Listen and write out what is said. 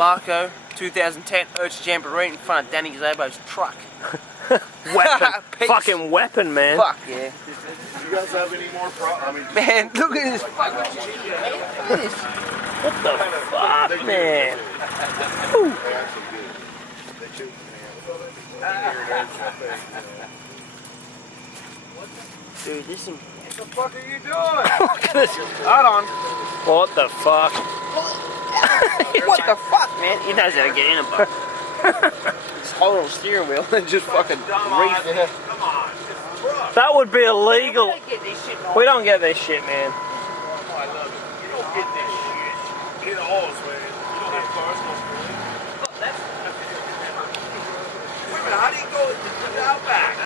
Marco 2010 IRCHA Jamboree in front of Danny Szabo's truck. Weapon. Fucking weapon, man. Fuck yeah. You guys have any more problems? Man, look at this fucking shit, man. Look at this. What the fuck, man? Ooh. Dude, this is... What the fuck are you doing? Look at this. Hold on. What the fuck? What the fuck, man? He knows how to get in a boat. Just hold on the steering wheel and just fucking reef it. Come on. That would be illegal. We don't get this shit, man. We don't get this shit, man. I love it. You don't get this shit. Get alls, man. You don't have cars no school. Look, that's... Wait a minute, how do you go out back?